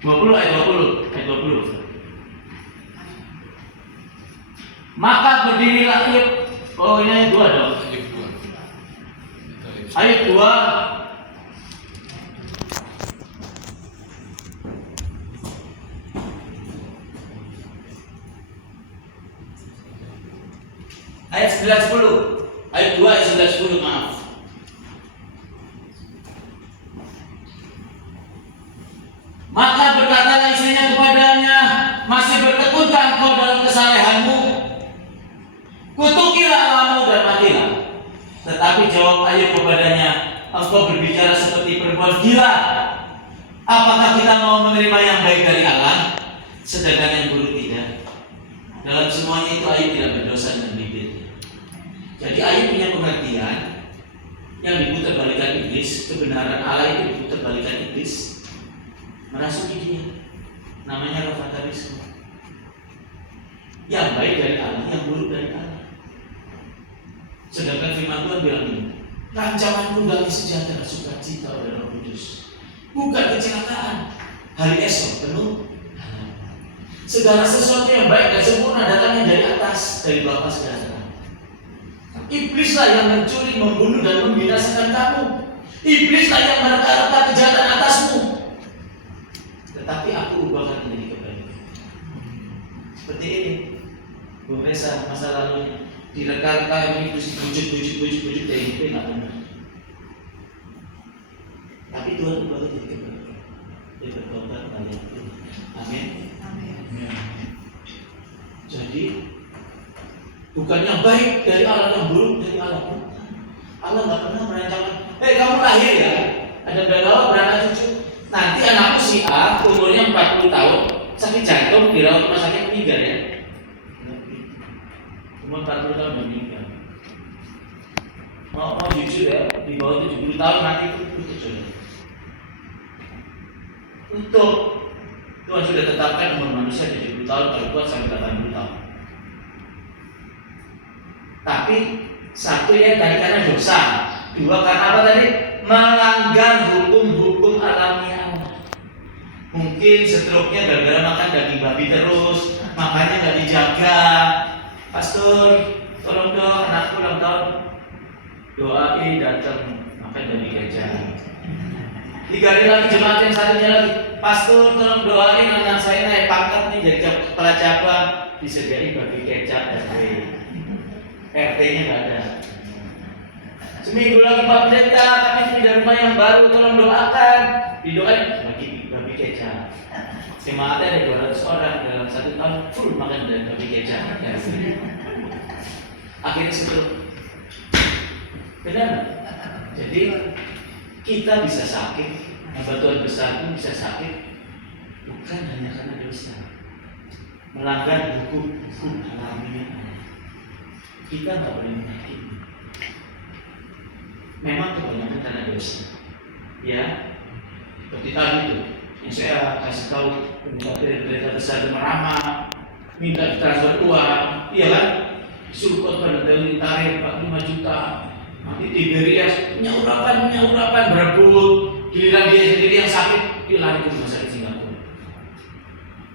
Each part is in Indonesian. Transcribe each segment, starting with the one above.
20 ayat 20. Ayat 20. Maka berdirilah Ayub. Oh, ini ayat 2 dong. Ayat 2. Ayat 9-10. Ayat 2 ayat 9-10, maaf. Maka berkatalah istrinya kepadanya, masih bertekunkah engkau dalam kesalehanmu? Kutukilah Allahmu dan matilah. Tetapi jawab Ayub kepadanya, engkau berbicara seperti perempuan gila. Apakah kita mau menerima yang baik dari Allah, sedangkan yang buruk tidak? Dalam semuanya itu Ayub tidak berdosa dengan bibirnya. Jadi Ayub punya pengertian yang diputarbalikkan iblis, kebenaran Allah itu diputarbalikkan iblis, merasuki dia. Namanya roh fatalisme. Yang baik dari Allah, yang buruk dari Allah. Sedangkan firman Tuhan bilang ini, rancanganku damai sejahtera, sukacita oleh Roh Kudus, bukan kecelakaan. Hari esok penuh harapan. Segala sesuatu yang baik dan sempurna datangnya dari atas, dari Bapa sejahtera. Iblislah yang mencuri, membunuh dan membinasakan kamu. Iblislah yang mereka-reka kejahatan atasmu. Tetapi aku ubahkan menjadi kebaikan. Seperti ini, Bung Reza masa lalunya direka-reka iblis, bujuk dari hidupnya nggak benar. Tapi Tuhan ubahkan jadi kebaikan. Dia bertobat pada itu. Amin. Jadi bukan yang baik dari Allah, yang buruk dari Allah. Allah nggak pernah merancangkan. Kamu lahir ya, ada beranak beranak cucu. Nanti anakmu si A umurnya 40 tahun, sakit jantung, dirawat rumah sakit, meninggal ya. Umur 40 tahun meninggal. Mau jujur ya, di bawah 70 tahun nanti itu jujur. Untuk Tuhan sudah tetapkan umur manusia 70 tahun, kalau kuat sampai 80 tahun. Tapi satu ya tadi karena dosa, dua karena apa tadi? Melanggar hukum-hukum alamiah. Mungkin stroke-nya gara-gara makan daging babi terus, makanya nggak dijaga. Pastor, tolong dong anakku ulang tahun, doain datang makan daging kecap. 3 hari lagi jemaat yang satunya lagi, Pastor tolong doain anak saya naik pangkat nih jadi kepala cabang, disediain babi kecap dan RT-nya nggak ada. Seminggu lagi Pak Pendeta, kami pindah rumah yang baru, tolong doakan. Didoain babi kecap. Jemaatnya ada 200 orang dalam 1 tahun full makan dari babi kecap. Akhirnya stroke. Benar? Jadi kita bisa sakit, hamba Tuhan besar pun bisa sakit, bukan hanya karena dosa, melanggar hukum alamiah. Kita nggak boleh menghakimi. Memang kebanyakan karena dosa, ya. Seperti tadi itu, yang saya kasih tahu, pendeta besar Demerama minta transfer uang, iya kan? Suruh khotbah dan tarik 45 juta. Nanti diberi punya urapan berebut. Giliran dia sendiri yang sakit, dia lari ke rumah sakit Singapura.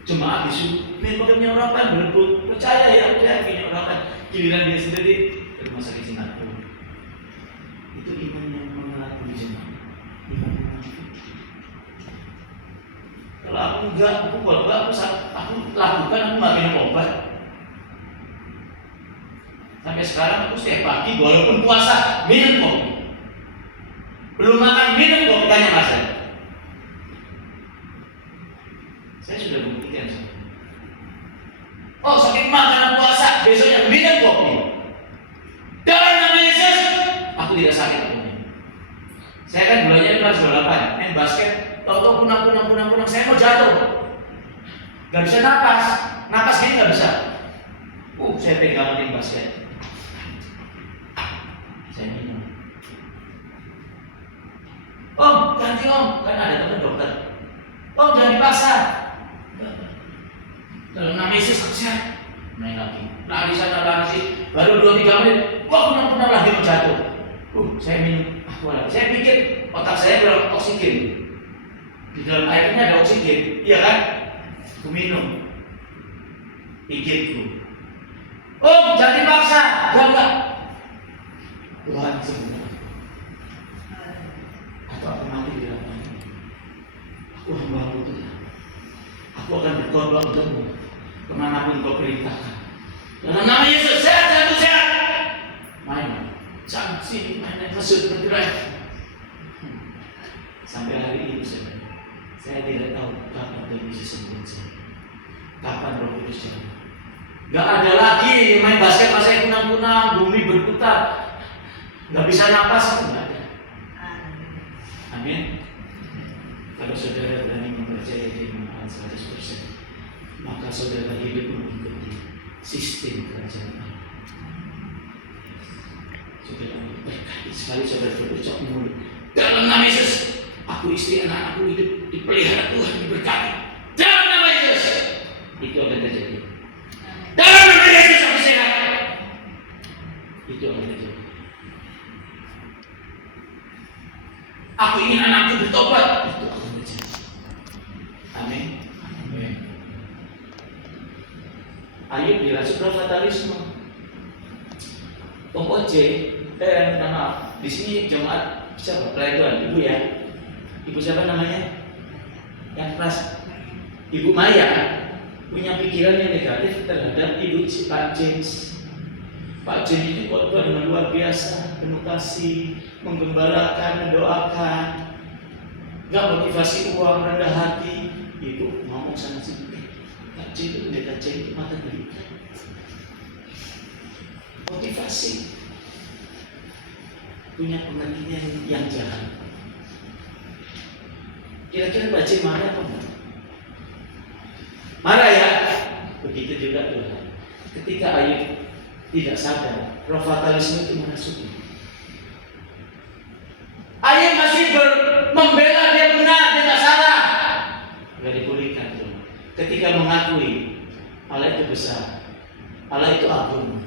Jemaat disuruh, punya urapan berebut. Percaya ya, punya urapan. Giliran dia sendiri ke rumah sakit Singapura. Itu iman yang mengelabui jemaat. Kalau aku enggak, aku khotbah, aku lakukan, aku nggak minum obat. Sampai sekarang aku setiap pagi walaupun puasa minum kopi. Belum makan minum kopi, tanya Mas. Saya sudah buktikan. Oh sakit mah karena puasa, besoknya minum kopi. Dalam nama Yesus, aku tidak sakit kopi. Saya kan bulannya kelas 28, main basket, tahu punang, saya mau jatuh. Gak bisa napas gini gak bisa. Saya pegang main basket. Saya minum. Om, ganti om, kan ada teman dokter. Om, jangan dipaksa. Dalam nama Yesus aku sehat. Main lagi. Lari sana lari. Baru 2-3 menit. Wah, punang lagi mau jatuh. Saya minum. Saya pikir otak saya kurang oksigen. Di dalam airnya ada oksigen, iya kan? Aku minum. Pikirku. Oh, jangan dipaksa. Enggak. Tuhan sebenarnya. Atau aku mati di dalam air. Aku hamba-Mu Tuhan. Aku akan berkorban untukmu kemanapun Kau perintahkan. Dalam nama Yesus, sehat. Main. Sanksi, main masuk bergerak. Sampai hari ini saya tidak tahu kapan Tuhan bisa sembuhin saya. Kapan Roh Kudus jalan. Gak ada lagi main basket saya kunang-kunang, bumi berputar, gak bisa napas, gak ada. Amin. Kalau saudara berani mempercayai firman 100%, maka saudara hidup mengikuti sistem kerajaan Allah. Saudara berkati sekali saudara berucap mulut dalam nama Yesus. Aku istri anak-anakku hidup dipelihara Tuhan, diberkati. Dalam nama Yesus, itu akan terjadi. Dalam nama Yesus aku sehat. Itu akan terjadi. Aku ingin anakku bertobat. Itu akan terjadi. Amin. Ayub dirasuki fatalisme. Maaf. Di sini jemaat siapa? Pelayan ibu ya. Ibu siapa namanya? Yang keras. Ibu Maya punya pikiran yang negatif terhadap ibu Pak James. Pak James itu khotbah dengan luar biasa, penuh kasih, menggembalakan, mendoakan, gak motivasi uang, rendah hati. Ibu ngomong sama si Pak James itu pendeta James mata duit. Motivasi punya pengertian yang jahat. Kira-kira Pak James marah apa enggak? Marah ya? Begitu juga Tuhan. Ketika Ayub tidak sadar, roh fatalisme itu merasuki. Ayub masih membela dia benar, dia tidak salah. Tidak dipulihkan Tuhan. Ketika mengakui Allah itu besar, Allah itu agung,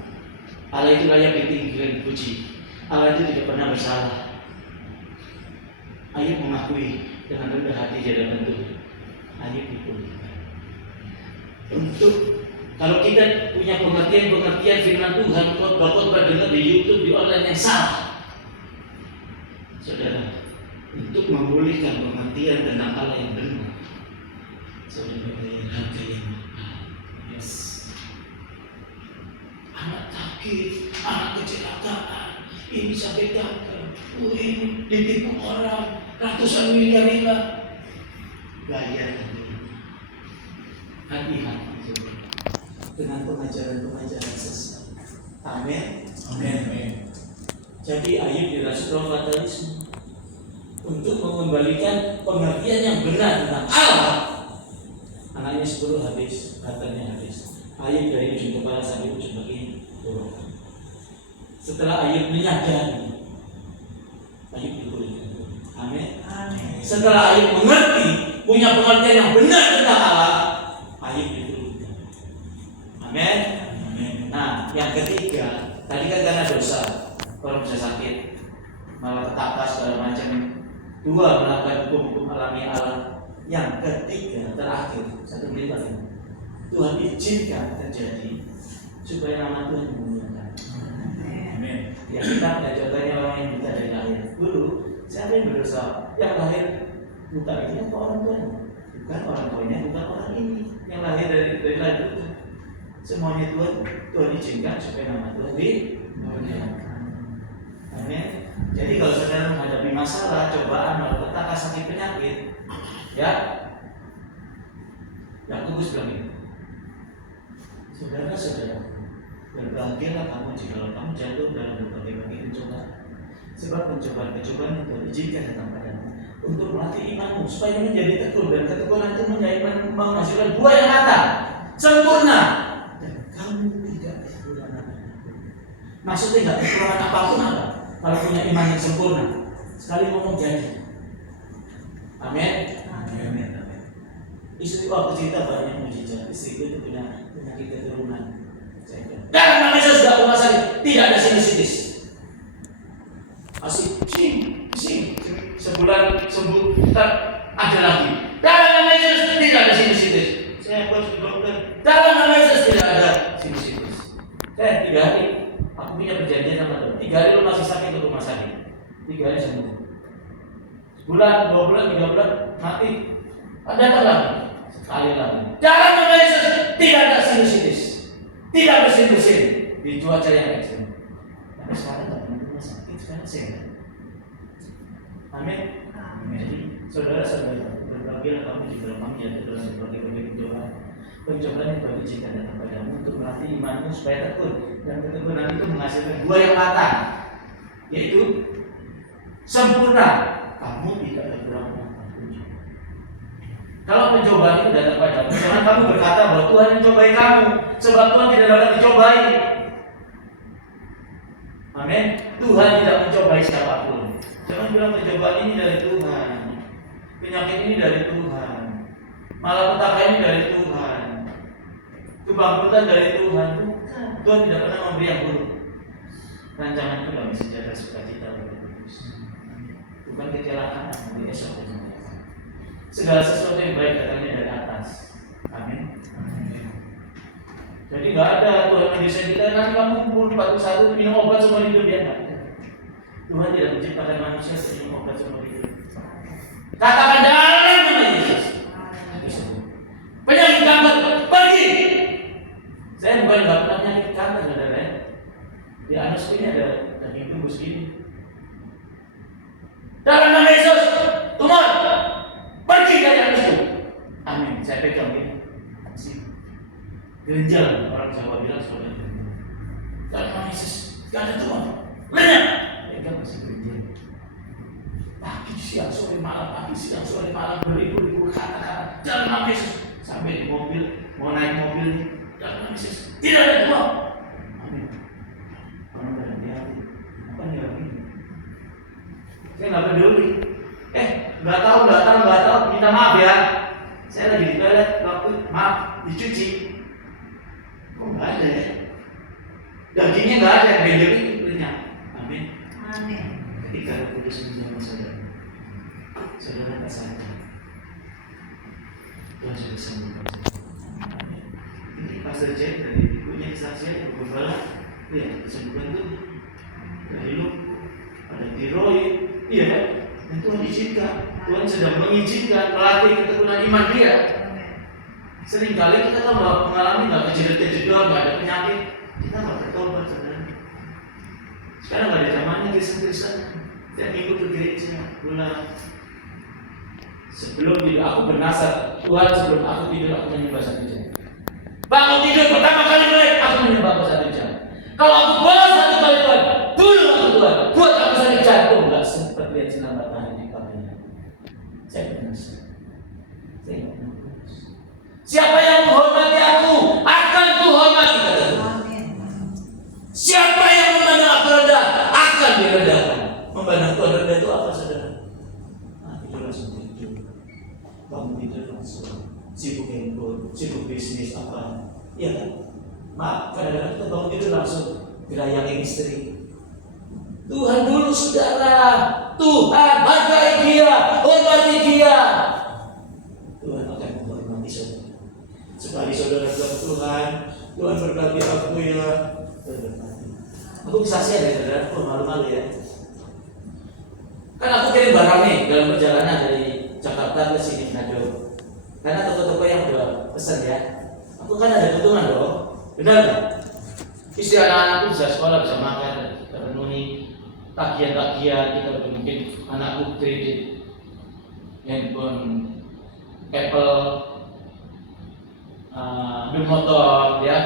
Allah itu layak ditinggikan puji, Allah itu tidak pernah bersalah. Ayub mengakui dengan rendah hati di hadapan Tuhan. Ayub dipulihkan. Untuk kalau kita punya pengertian firman Tuhan, khotbah dengar di YouTube, di online yang salah, saudara, untuk memulihkan pengertian tentang Allah yang benar, saudara bayar harga yang mahal. Yes. Anak sakit, anak kecelakaan, ini sampai gagal, ini ditipu orang, ratusan miliar hilang, bayar. Hati-hati dengan pengajaran-pengajaran sesat. Amin. Amin. Jadi Ayub dirasuki roh fatalisme untuk mengembalikan pengertian yang benar tentang Allah. Anaknya 10 habis, hartanya habis. Ayub dari ujung kepala sampai ujung kaki turun. Setelah Ayub menyadari, Ayub dipulihkan. Amin. Setelah Ayub mengerti, punya pengertian yang benar tentang Allah, Ayub dipulihkan. Amin. Nah, yang ketiga, tadi kan karena dosa orang bisa sakit, malah petaka segala macam. 2, melakukan hukum alami Allah. Yang ketiga, terakhir, 1 menit lagi, Tuhan izinkan terjadi supaya nama Tuhan dimuliakan. Amin. Ya, kita punya contohnya orang yang buta dari lahir. Dulu, siapa yang berdosa? Yang lahir buta itu kan orang tuanya, bukan orang tuanya, bukan orang ini yang lahir dari lahir buta. Semuanya Tuhan izinkan supaya nama Tuhan dimuliakan. Amin. Jadi kalau saudara menghadapi masalah, cobaan, malapetaka, sakit, penyakit, ya, Yakobus bilang ini, saudara-saudara, berbahagialah kamu jika kamu jatuh dalam berbagai-bagai pencobaan. Sebab pencobaan-pencobaan yang Tuhan izinkan datang padamu untuk melatih imanmu supaya menjadi tekun, dan ketekunan itu menghasilkan buah yang matang, sempurna, dan kamu tidak kekurangan apapun. Maksudnya tidak kekurangan apapun apa? Kalau punya iman yang sempurna, sekali ngomong jadi. Amin. Amin. Istri waktu cerita banyak mujizat. Istriku itu punya penyakit keturunan. Dalam nama Yesus tidak rumah sakit, tidak ada sinusitis. Asik, sing, sebulan sembuh, Ada lagi. Dalam nama Yesus tidak ada sinusitis. Saya buat dokter. Dalam nama Yesus tidak ada sinusitis. Saya 3 hari. Aku punya perjanjian sama dokter. 3 hari lo masih sakit ke rumah sakit. 3 hari sembuh. Bulan, 2 bulan, 3 bulan mati. Datang lagi. Sekali lagi. Dalam nama Yesus tidak ada sinusitis. Tidak bersin-bersin di cuaca yang ekstrim. Tapi sekarang nggak pernah rumah sakit, sekarang sehat. Amin. Jadi saudara-saudara, berbahagialah kamu di dalam kami ya dalam berbagai pencobaan. Pencobaan yang bagi jika datang padamu untuk melatih imanmu supaya tekun, dan ketekunan itu menghasilkan buah yang matang, yaitu sempurna. Kamu tidak ada kurang apapun. Kalau pencobaan itu datang padamu, jangan kamu berkata bahwa Tuhan mencobai kamu, sebab Tuhan tidak dapat dicobai. Amin. Tuhan tidak mencobai siapapun. Jangan bilang pencobaan ini dari Tuhan, penyakit ini dari Tuhan, malapetaka ini dari Tuhan, kebangkrutan dari Tuhan. Bukan. Tuhan tidak pernah memberi yang buruk. Rancangan itu bagi sejahtera sukacita bagi Kudus. Bukan kecelakaan, tapi esok kemuliaan. Segala sesuatu yang baik datangnya dari atas. Amin. Jadi nggak ada Tuhan mendesain kita nanti kamu umur 41 minum obat semua hidup, dia nggak. Tuhan tidak menciptakan manusia minum obat semua hidup. Katakan dalam nama Yesus. Penyakit kanker pergi. Saya bukan nggak pernah penyakit kanker, saudara. Di anus ini ada daging tumbuh segini. Dalam nama Yesus, tumor pergi dari anusku. Amin. Saya pegang ini. Genjal, orang Jawa bilang saudara. Dalam nama Yesus, gak ada tumor. Lenyap. Mereka masih genjal. Pagi, siang, sore, malam, pagi, siang, sore, malam, beribu-ribu kata-kata. Dalam nama Yesus. Sampai di mobil, mau naik mobil nih. Dalam nama Yesus, tidak ada tumor. Amin. Orang berhati-hati. Apa nih lagi? Saya nggak peduli. Nggak tahu. Minta maaf ya. Saya lagi di toilet waktu maaf dicuci. Oh nggak ada ya. Dagingnya nggak ada. Benjol itu lenyap. Amin. Amin. Ketika Roh Kudus menjamah saudara, saudara tak sadar. Tuhan sudah sembuhkan. Amin. Ini Pastor Jack dari ibunya kesaksian yang berbala. Ya, kesembuhan itu dari lu ada tiroid. Iya kan? Dan Tuhan izinkan. Tuhan sedang mengizinkan melatih ketekunan iman dia. Seringkali kita kan mengalami nggak kejedot-kejedot, nggak ada penyakit, kita nggak bertobat, saudara. Sekarang nggak ada zamannya Kristen. Setiap minggu ke gereja, pulang. Sebelum tidur aku bernasar, Tuhan sebelum aku tidur aku menyembah 1 jam. Bangun tidur pertama kali melek aku menyembah 1 jam. Kalau aku bolos 1 kali Tuhan, dulu aku Tuhan, buat aku sakit jantung, nggak sempat lihat sinar matahari di kamarnya. Saya bernasar. Saya nggak pernah putus. Siapa yang menghormati aku akan kuhormati, kata Tuhan. Siapa yang memandang aku rendah akan direndahkan. Memandang Tuhan rendah itu apa, saudara? Tidur langsung tidur. Bangun tidur langsung. Sibuk handphone, sibuk bisnis apa? Iya kan? Maaf, kadang-kadang kita bangun tidur langsung gerayangin istri. Tuhan dulu, saudara. Tuhan hargai dia, hormati dia. Tuhan akan menghormati saudara. Sekali saudara bilang Tuhan berkati aku ya. Aku kesaksian ya saudara, aku malu-malu ya. Kan aku kirim barang nih dalam perjalanan dari Jakarta ke sini Manado. Karena toko-toko yang udah pesan ya. Aku kan ada keuntungan dong. Benar nggak? Istri anak-anakku bisa sekolah, bisa makan, terpenuhi tagihan-tagihan. Kita mungkin anakku kredit handphone, Apple, mobil motor, ya,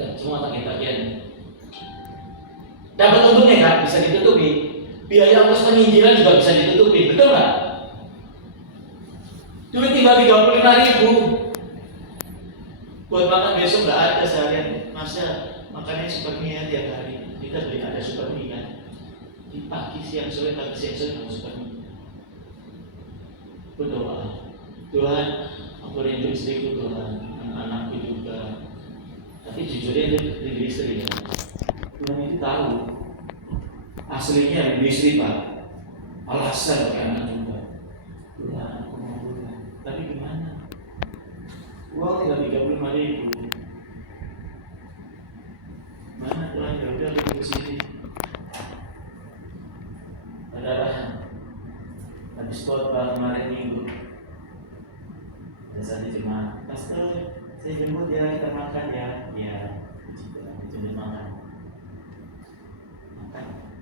dan semua tagihan-tagihan. Dapat untungnya kan, bisa ditutupi. Biaya ongkos penginjilan juga bisa ditutupi, betul nggak? Duit tinggal 35.000. Buat makan besok nggak ada seharian. Masa makannya super mie ya tiap hari. Kita beli ada super mie kan. Di pagi, siang, sore, pagi, siang, sore makan super mie. Berdoa, Tuhan, aku rindu istriku Tuhan, anak-anakku juga. Tapi jujurnya itu istri ya. Tuhan itu tahu aslinya istri Pak. Alasan bagi anak juga. gimana? Uang tinggal 35.000. Mana pulang? Ya udah ke sini. Saudara, habis khotbah kemarin minggu, biasanya cuma pastor, saya jemput ya, kita makan ya. Ya, itu makan.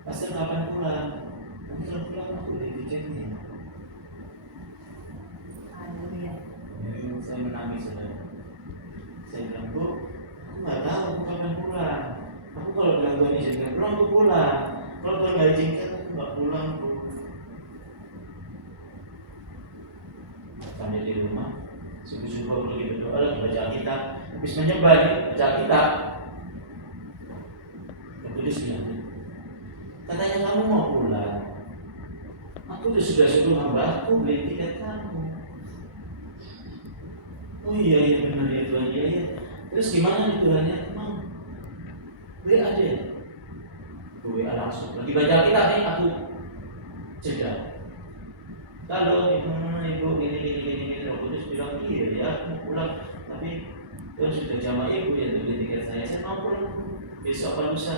Pastor kapan pulang? Nanti kalau pulang aku udah tiketnya. Saya menangis, saudara. Saya bilang, Bu, aku nggak tahu aku kapan pulang. Aku kalau bilang Tuhan izinkan pulang, aku pulang. Kalau Tuhan nggak izinkan, aku nggak pulang, Bu. Sampai di rumah, subuh-subuh aku lagi berdoa, lagi baca Alkitab. Habis menyebar, baca Alkitab. Yang Kudus bilang, katanya kamu mau pulang. Aku sudah suruh hamba aku beli tiket kamu. Oh iya benar ya Tuhan, iya. Terus gimana nih Tuhannya? Emang WA dia. WA langsung. Lagi baca kita nih aku jeda. Kalau ibu gini, Roh Kudus bilang iya ya mau pulang, tapi Tuhan sudah jamaah ibu ya untuk beli tiket saya. Saya mau pulang besok apa lusa.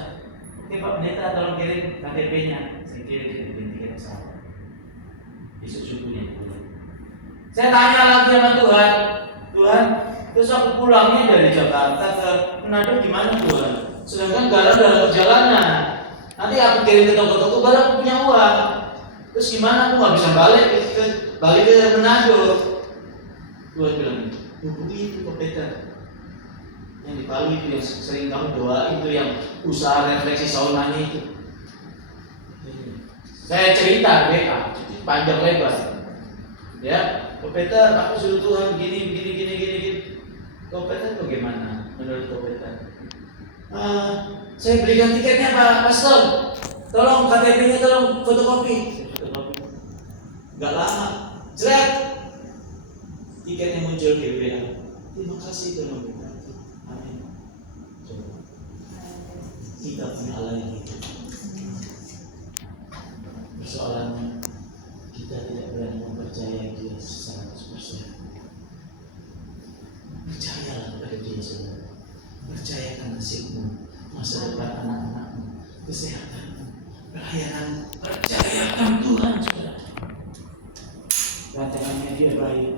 Oke Pak Pendeta, tolong kirim KTP-nya. Saya kirim beli tiket pesawat. Besok subuhnya pulang. Saya tanya lagi sama Tuhan, terus aku pulangnya dari Jakarta ke Manado gimana Tuhan? Sedangkan garam dalam perjalanan. Nanti aku kirim ke toko-toko baru aku punya uang. Terus gimana aku nggak bisa balik ke Manado? Tuhan bilang, hubungi itu ke Peter. Yang di Bali itu yang sering kamu doa itu yang usaha refleksi saunanya itu. Saya cerita WA, panjang lebar. Ya, Ko Peter, aku suruh Tuhan gini. Ko Peter bagaimana menurut Ko Peter? Saya belikan tiketnya Pak Pastor. Tolong KTP-nya tolong fotokopi. Gak lama, jelek. Tiketnya muncul di WA. Terima kasih Tuhan. Amin. Coba. Kita punya Allah yang hidup. Persoalannya kita tidak berani mempercayai dia 100%. Percayalah kepada dia saudara. Percayakan nasibmu, masa depan anak-anakmu, kesehatanmu, pelayananmu. Percayakan Tuhan saudara. Rancangannya dia baik,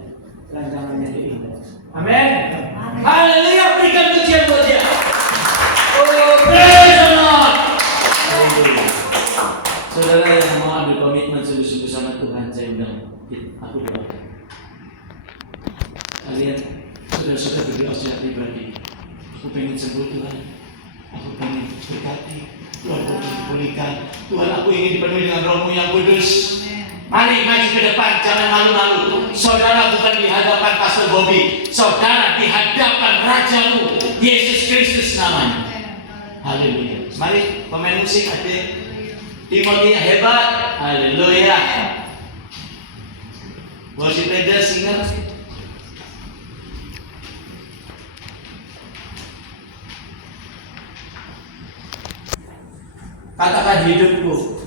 rancangannya dia indah. Amin. Haleluya, berikan pujian buat dia. Oh, praise the Lord. Saudara yang mau ambil komitmen sungguh-sungguh sama Tuhan, saya undang, aku doakan. Kalian saudara-saudara berdoa secara pribadi. Aku pengen sembuh Tuhan. Aku pengen berkati. Tuhan aku ingin dipulihkan. Tuhan aku ingin dipenuhi dengan Roh-Mu yang kudus. Mari maju ke depan, jangan malu-malu. Saudara bukan di hadapan Pastor Bobby, saudara di hadapan Rajamu, Yesus Kristus namanya. Haleluya. Mari pemain musik hadir. Timothy hebat, haleluya. Worship leader, singer. Katakan hidupku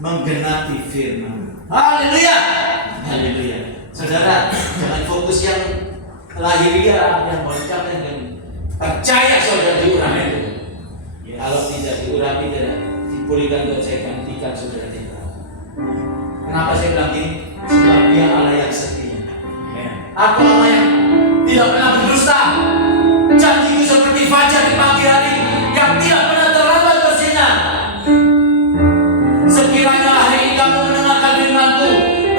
menggenapi firman. Haleluya, haleluya. Saudara, jangan fokus yang lahiriah, yang bonceng, yang percaya saudara diurapi itu. Ya, kalau tidak diurapi tidak dipulihkan, Tuhan saya gantikan saudara kita. Kenapa saya bilang ini? Sebab Dia Allah yang setia. Aku Allah yang tidak pernah berdusta. Janjiku seperti fajar di pagi hari yang tidak pernah terlambat bersinar. Sekiranya hari ini kamu mendengarkan firman-Ku,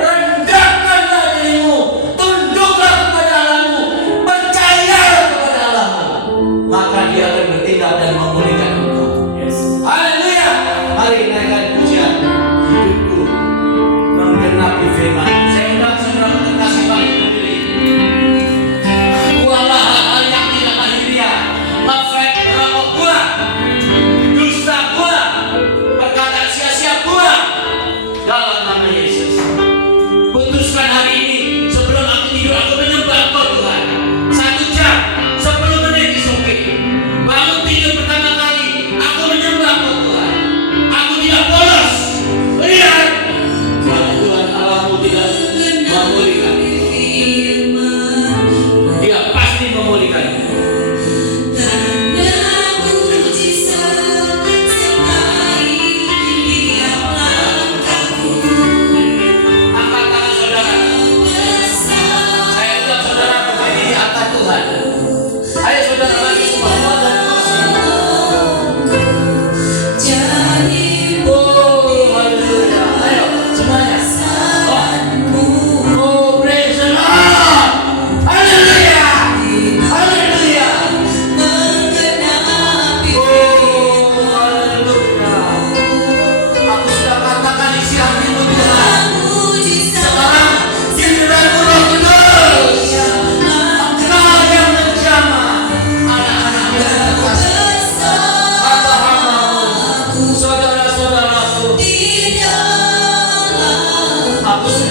rendahkanlah dirimu, tunduklah kepada Allah-Mu, percayalah kepada Allah-Mu, maka Dia akan bertindak dan memulihkan engkau. Yes. Haleluya. Mari naikkan pujian. Hidupku menggenapi firman. Saya undang saudara untuk kasih balik berdiri. Buanglah hal-hal yang tidak lahiriah.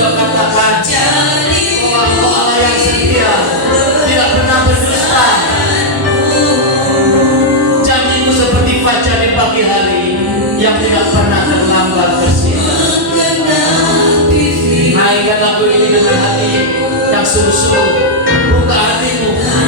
juga katakan bahwa Engkau Allah yang setia, tidak pernah berdusta. Janjimu seperti fajar di pagi hari yang tidak pernah terlambat bersinar. Naikkan lagu ini dengan hati yang sungguh-sungguh. Buka hatimu, buka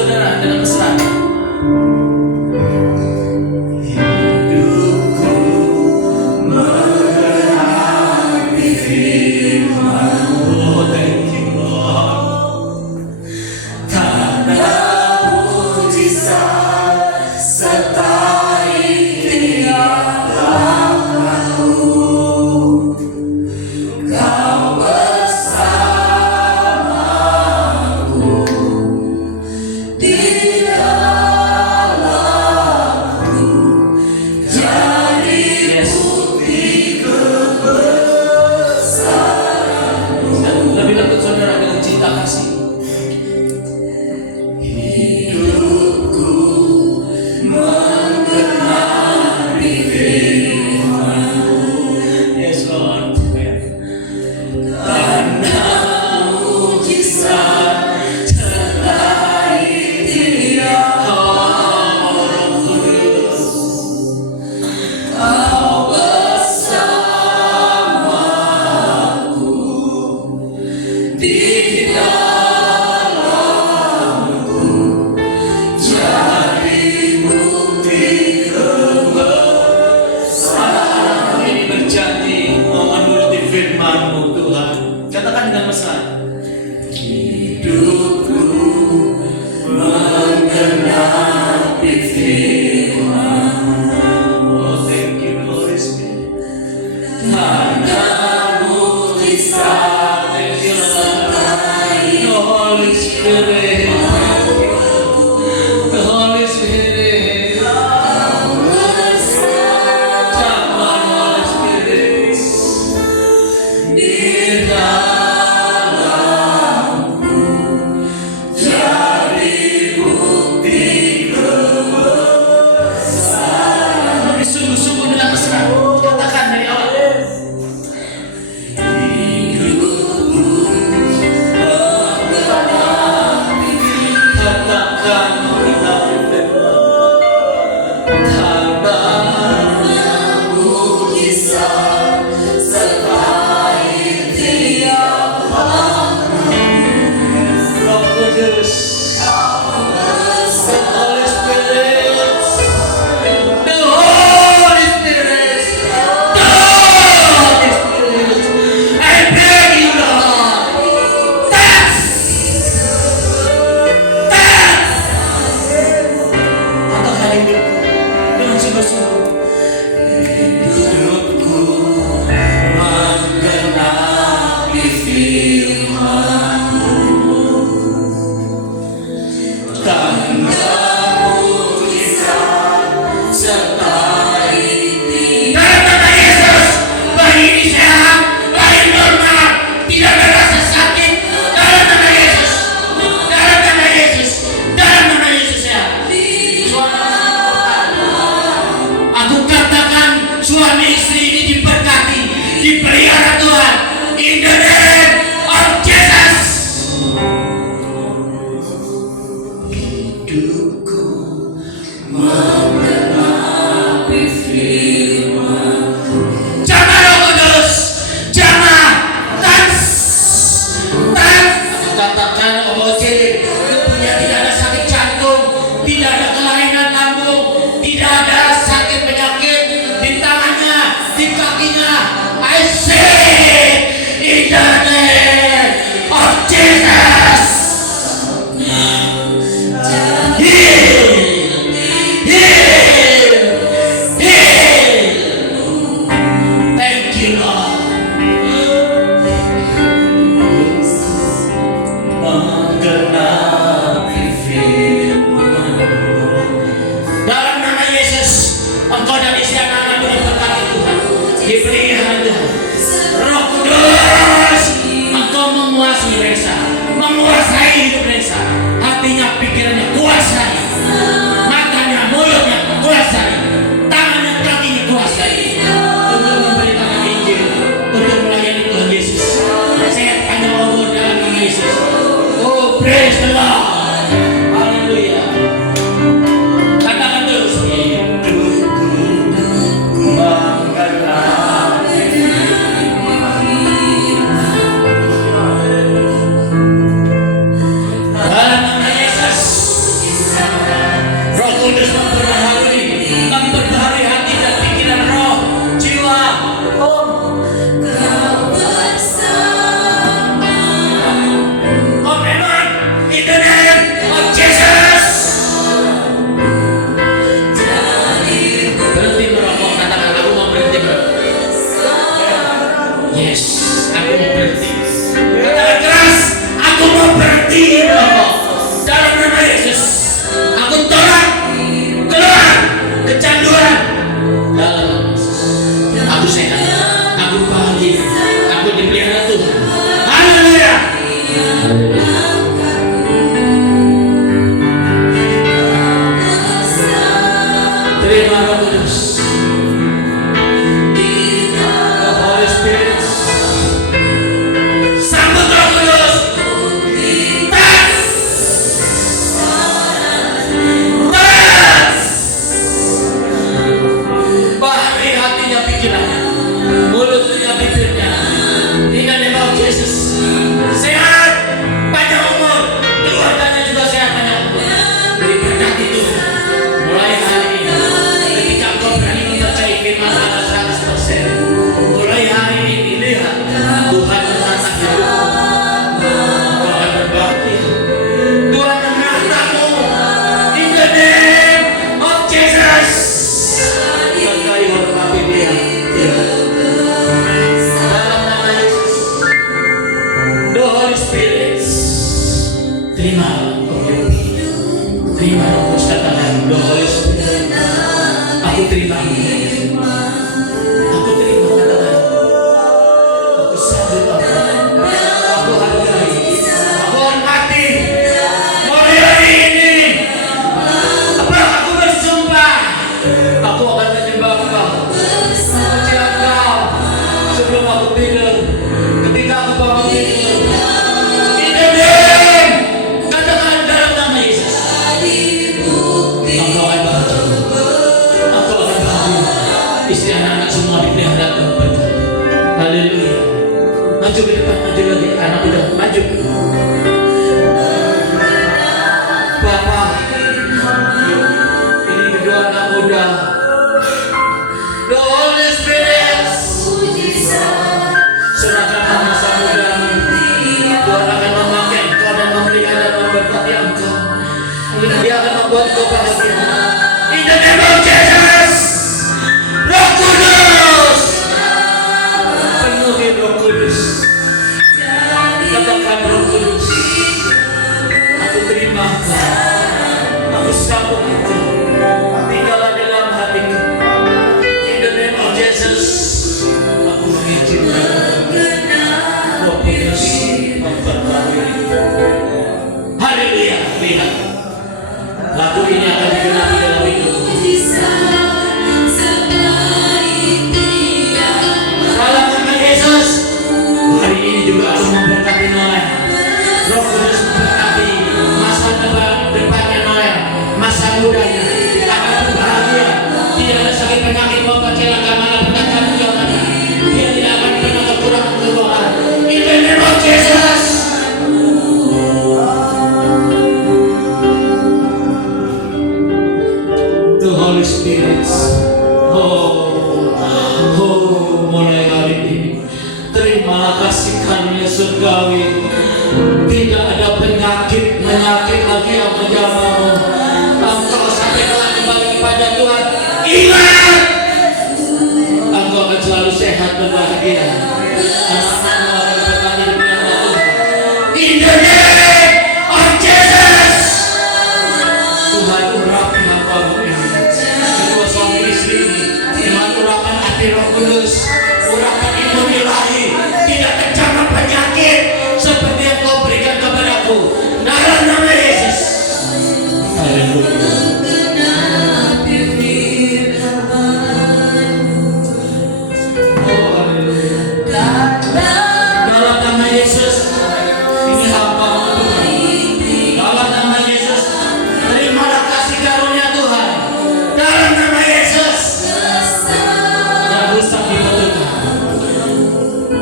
saudara. Hidupku mengenapi firman. Dipelihara Roh Kudus, Engkau menguasai mereka, menguasai hidup mereka, hatinya, pikirannya kuasai, matanya, mulutnya kuasai, tangannya, kakinya kuasai, untuk memberitakan Injil, untuk melayani Tuhan Yesus. Sehat panjang umur dalam nama Yesus. Oh, praise the Lord. Haleluya. Katakan terus, memperbaharui hati dan pikiran, roh, jiwa. In the name of Jesus. Berhenti merokok, katakan aku mau berhenti merokok. Yes, aku mau berhenti. Katakan keras, aku mau berhenti merokok. Dalam nama Yesus, aku tolak keluar kecanduan. Dalam nama Yesus, aku sehat, aku bahagia, aku dipelihara Tuhan. Haleluya. Terima Roh Kudus, the Holy Spirit. Sambut Roh Kudus. Baharui hatinya, pikirannya, mulutnya, bibirnya. In the name of Jesus. Sehat, panjang umur, keluarganya juga sehat, panjang umur. Diberkati Tuhan. Mulai hari ini, ketika kau berani mempercayai firman Allah 100%, mulai hari ini lihat Tuhan menatap hidupmu. Kau akan berbahagia. Tuhan menatapmu. In the name of Jesus. Berkali hormati Dia. Dalam nama Yesus. The Holy Spirit. Terima Roh Kudus. Terima Roh Kudus, katakan The Holy Spirit. Aku terima. Aku terima, katakan. Aku sambut Aku hargai. Aku hormati. Mulai hari ini, aku bersumpah, aku akan menyembah Engkau, memuji Engkau sebelum aku tidur, ketika aku bangun tidur. In the name, katakan dalam nama Yesus. Engkau akan bahagia. Engkau akan bahagia. Istri anak-anak semua dipelihara Tuhan berkati. Haleluya. Maju ke depan, maju lagi. Anak udah maju. Bapak, ini kedua anak muda. The Holy Spirit, serahkan masa mudamu. Tuhan akan memakai engkau dan memelihara dan memberkati engkau. Dia akan membuat engkau bahagia. In the name of Jesus. Roh Kudus, penuhi Roh Kudus. Katakan Roh Kudus, aku terima Engkau. Aku sambut Engkau. Tinggallah dalam hatiku. In the name of Jesus, aku mengizinkan Roh Kudus memperbarui hidupku. Haleluya. Lihat, lagu ini akan digenapi Tapi Roh Kudus, urapan ilmu ilahi tidak terjamah penyakit seperti yang Kau berikan kepadaku. Dalam nama Yesus. Haleluya. Dalam nama Yesus, ini hamba Tuhan. Dalam nama Yesus, terimalah kasih karunia Tuhan. Dalam nama Yesus, yang rusak dibetulkan.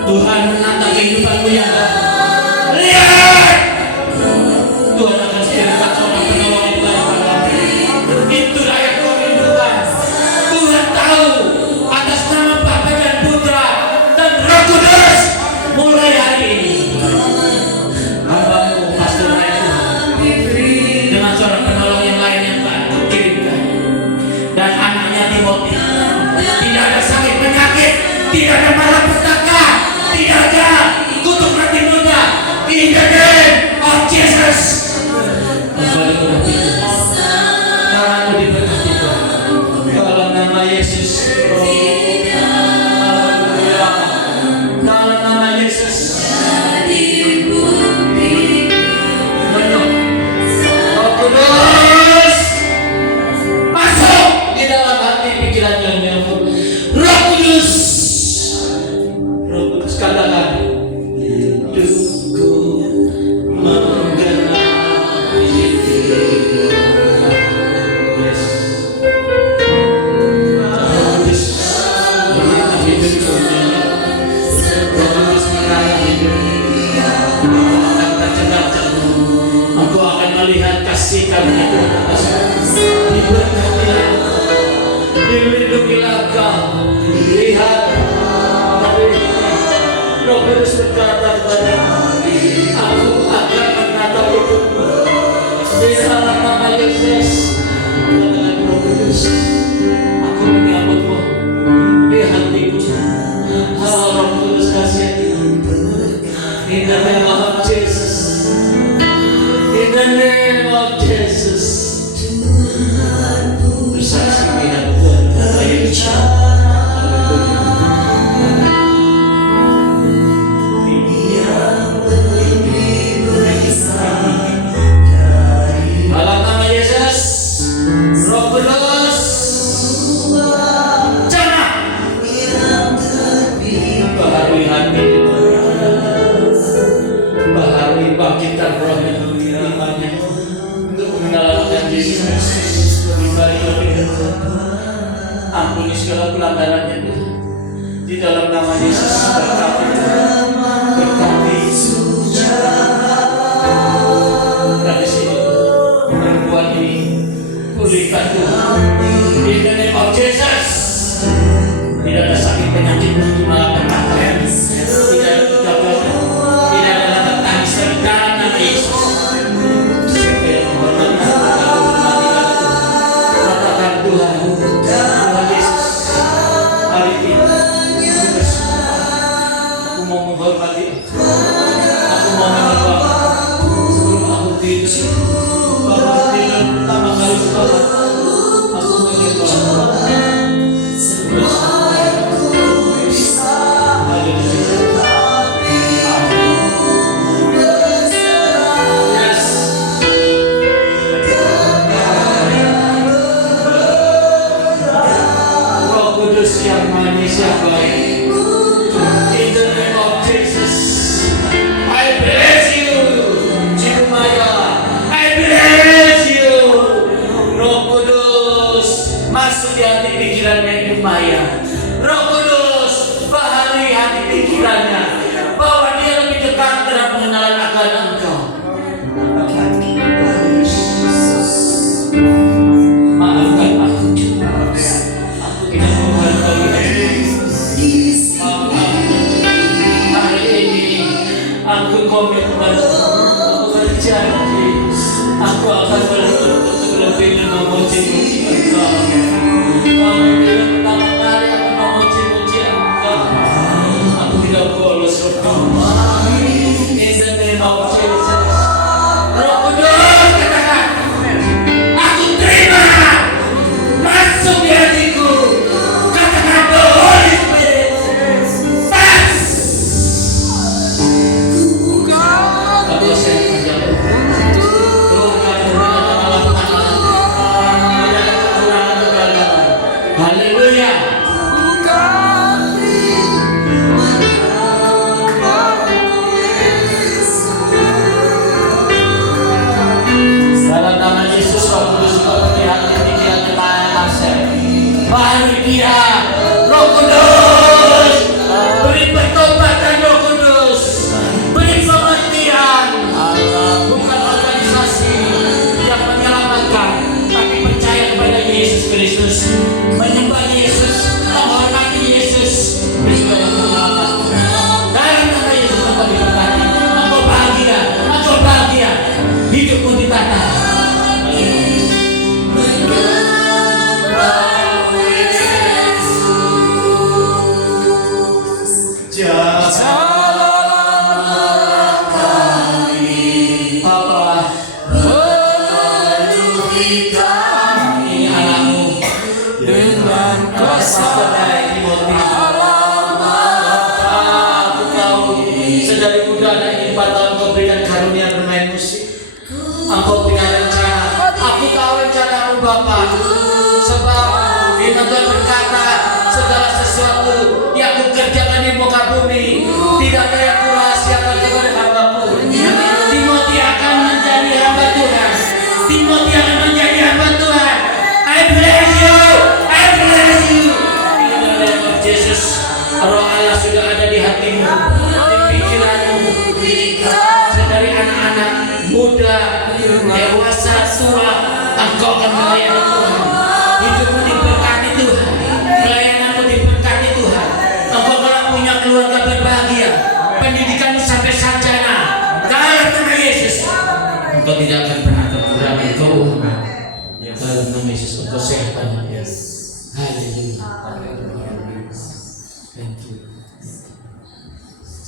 Tuhan menata kehidupanmu yang baru. Lihat, Tuhan akan kirimkan seorang penolong yang baru padamu. Itulah yang Kau rindukan. Tuhan tahu atas nama Bapa dan Putra dan Roh Kudus. Mulai hari ini, hambamu Pastor Raimu dengan seorang penolong yang lain yang Kau kirimkan, dan anaknya Timothy, tidak ada sakit penyakit, tidak ada malapetaka, tidak ada kutuk mati muda. In the name of Jesus. Kembali ke Namamu diberkati Tuhan. Dalam nama Yesus. Haleluya. Dalam nama Yesus. Roh Kudus masuk di dalam hati pikiran dan Roh Kudus. Roh Kudus katakan, hidupku menggenapi firman. Yes. Roh Kudus menata hidupku. Roh Kudus menata hidupku. Akan tercegah. Aku akan melihat kasih karunia Tuhan atasmu. Diberkatilah, dilindungilah kau. Lihat, Roh Kudus berkata kepadamu, aku akan menata hidupmu. Di dalam nama Yesus, katakan Roh Kudus, aku menyambutmu di hatiku. Roh Kudus kasih. In the name of Jesus. In the name of Jesus. Bersaksi dengan Tuhan kata Yesus. Dalam nama Yesus, Roh Kudus, jangan baharui hati, baharui bangkitkan roh dan imannya untuk mengenalkan Yesus Kristus pribadi lebih dekat. Ampuni segala pelanggarannya Tuhan. Di dalam nama Yesus berkati, berkati. Dari sini perempuan ini pulihkan Tuhan. In the name of Jesus. Tidak ada sakit penyakit untuk malapetaka, tidak ada kegagalan, tidak ada lagi tangis dalam nama Yesus. Siapa yang menghormati aku matikan Tuhan. Katakan Tuhan, Tuhan Yesus, hari ini aku bersumpah, aku mau menghormati, aku mau menyembah sebelum aku tidur. Baru tidur pertama kali sholat, aku menyembah. Yang manis yang baik. In the name of Jesus, I bless you, Jumaya. I bless you, Roh Kudus. Masuk di hati pikirannya Jumaya. Roh Kudus, baharui hati pikirannya bahwa dia lebih dekat dalam pengenalan akan Engkau. Maafkan aku. Aku tidak menghargai. Hari ini aku komitmen, aku berjanji, aku akan lebih memuji-muji Engkau. Pertama kali aku memuji-muji Engkau. Aku tidak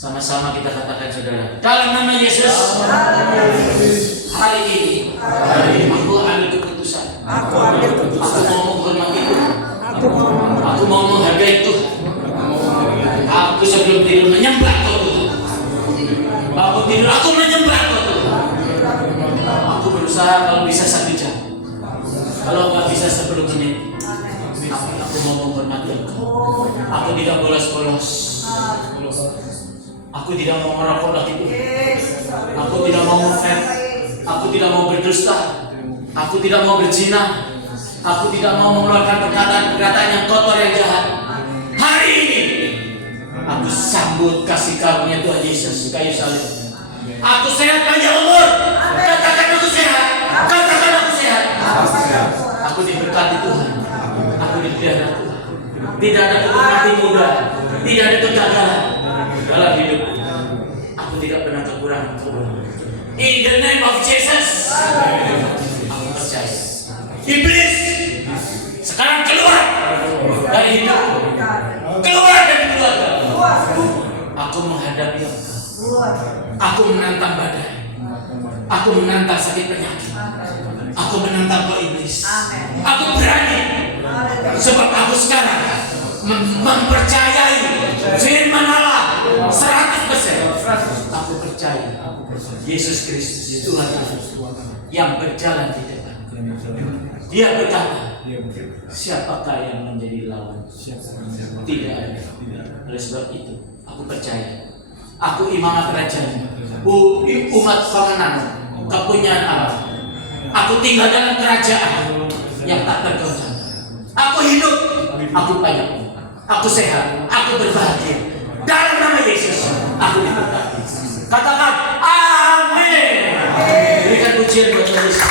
Sama-sama kita katakan saudara. Dalam nama Yesus. Hari ini aku ambil keputusan. Aku mau menghormati Tuhan. Aku mau menghargai Tuhan. Aku sebelum tidur menyembah Tuhan. Aku tidur aku menyembah Tuhan. Aku berusaha kalau bisa 1 jam. Kalau nggak bisa 10 menit. Aku mau menghormati Engkau. Aku tidak bolos-bolos. Aku tidak mau merokok lagi Tuhan. Aku tidak mau ngefan. Aku tidak mau berdusta. Aku tidak mau berzina. Aku tidak mau mengeluarkan perkataan-perkataan yang kotor yang jahat. Hari ini aku sambut kasih karunia Tuhan Yesus kayu salib. Aku sehat panjang umur. Katakan aku sehat. Katakan aku sehat. Aku diberkati Tuhan. Aku dipelihara Tuhan. Tidak ada mati muda. Tidak ada kegagalan dalam hidup. Aku tidak pernah kekurangan. In the name of Jesus. Aku percaya. Iblis sekarang keluar dari hidup. Keluar dari keluarga. Aku menghadapi Engkau. Aku menantang badai. Aku menantang sakit penyakit. Aku menantang kau iblis. Aku berani. Sebab aku sekarang mempercayai firman Allah 100%. Aku percaya Yesus Kristus Tuhan yang berjalan di depan. Dia berkata, siapakah yang menjadi lawan? Tidak ada. Oleh sebab itu, aku percaya. Aku imangat kerajaan. Umat pemenang, kepunyaan Allah. Aku tinggal dalam kerajaan yang tak tergoncang. Aku hidup, aku banyak. Aku sehat, aku berbahagia. Dalam nama Yesus, aku diberkati. Katakan amin. Berikan pujian buat Yesus.